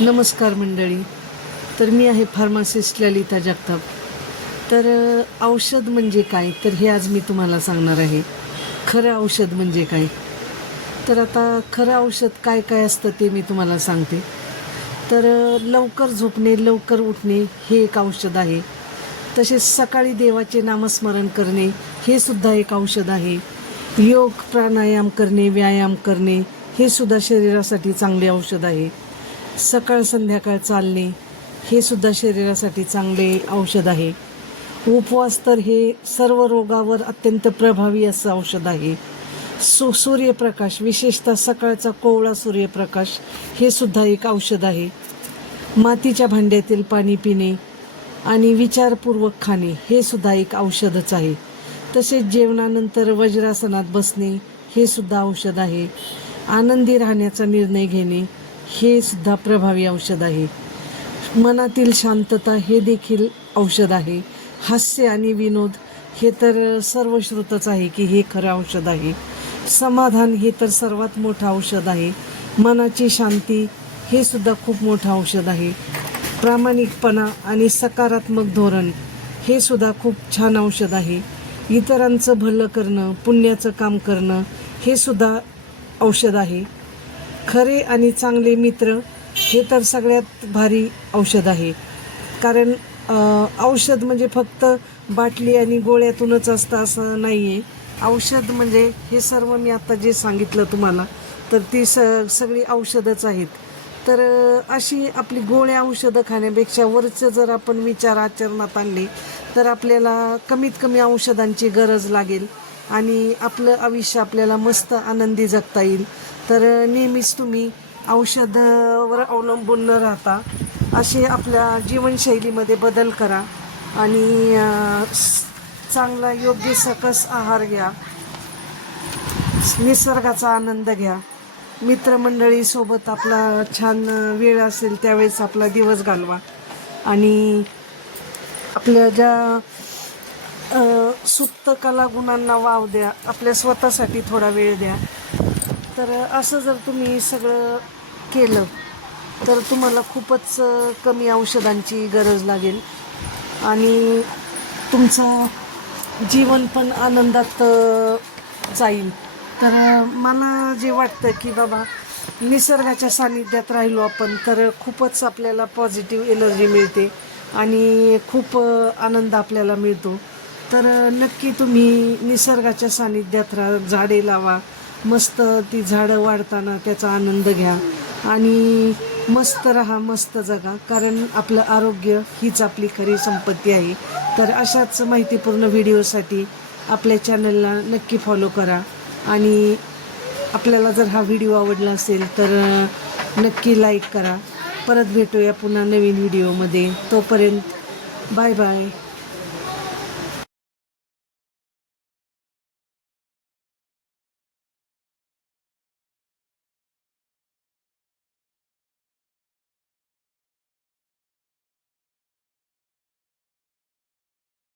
नमस्कार मंडळी. तर मी आहे फार्मासिस्ट ललिता जगताप. तर औषध म्हणजे काय, तर हे आज मी तुम्हाला सांगणार आहे. खरं औषध म्हणजे काय. तर आता खरं औषध काय काय असतं ते मी तुम्हाला सांगते. तर लवकर झोपणे, लवकर उठणे हे एक औषध आहे. तसेच सकाळी देवाचे नामस्मरण करणे हे सुद्धा एक औषध आहे. योग प्राणायाम करणे, व्यायाम करणे हे सुद्धा शरीरासाठी चांगले औषध आहे. सकाळ संध्याकाळ चालणे हे सुद्धा शरीरासाठी चांगले औषध आहे. उपवास तर हे सर्व रोगावर अत्यंत प्रभावी असं औषध आहे. सूर्यप्रकाश, विशेषतः सकाळचा कोवळा सूर्यप्रकाश हे सुद्धा एक औषध आहे. मातीच्या भांड्यातील पाणी पिणे आणि विचारपूर्वक खाणे हे सुद्धा एक औषधच आहे. तसेच जेवणानंतर वज्रासनात बसणे हे सुद्धा औषध आहे. आनंदी राहण्याचा निर्णय घेणे हे सुद्धा प्रभावी औषध आहे. मनातील शांतता हे देखील औषध आहे. हास्य आणि विनोद हे तर सर्वश्रुतच आहे की हे खरं औषध आहे. समाधान हे तर सर्वात मोठं औषध आहे. मनाची शांती हे सुद्धा खूप मोठं औषध आहे. प्रामाणिकपणा आणि सकारात्मक धोरण हे सुद्धा खूप छान औषध आहे. इतरांचं भलं करणं, पुण्याचं काम करणं हे सुद्धा औषध आहे. खरे आणि चांगले मित्र हे तर सगळ्यात भारी औषध आहे. कारण औषध म्हणजे फक्त बाटली आणि गोळ्यातूनच असतं असं नाही आहे. औषध म्हणजे हे सर्व मी आता जे सांगितलं तुम्हाला, तर ती सगळी औषधच आहेत. तर अशी आपली गोळ्या औषधं खाण्यापेक्षा वरचं जर आपण विचार आचरणात आणले तर आपल्याला कमीत कमी औषधांची गरज लागेल आणि आपलं आयुष्य आपल्याला मस्त आनंदी जगता येईल. तर नेहमीच तुम्ही औषधावर अवलंबून न राहता असे आपल्या जीवनशैलीमध्ये बदल करा आणि चांगला योग्य सकस आहार घ्या, निसर्गाचा आनंद घ्या, मित्रमंडळीसोबत आपला छान वेळ असेल त्यावेळेस आपला दिवस घालवा आणि आपल्या ज्या सुप्त कला गुणांना वाव द्या, आपल्या स्वतःसाठी थोडा वेळ द्या. तर असं जर तुम्ही सगळं केलं तर तुम्हाला खूपच कमी औषधांची गरज लागेल आणि तुमचं जीवन पण आनंदात जाईल. तर मला जे वाटतं की बाबा निसर्गाच्या सानिध्यात राहिलो आपण तर खूपच आपल्याला पॉझिटिव्ह एनर्जी मिळते आणि खूप आनंद आपल्याला मिळतो. तर नक्की तुम्ही निसर्गाच्या सानिध्यात राहा, झाडे लावा, मस्त ती झाडं वाढताना त्याचा आनंद घ्या आणि मस्त राहा, मस्त जगा. कारण आपलं आरोग्य हीच आपली खरी संपत्ती आहे. तर अशाच माहितीपूर्ण व्हिडिओसाठी आपल्या चॅनलला नक्की फॉलो करा आणि आपल्याला जर हा व्हिडिओ आवडला असेल तर नक्की लाईक करा. परत भेटूया पुन्हा नवीन व्हिडिओमध्ये. तोपर्यंत बाय बाय.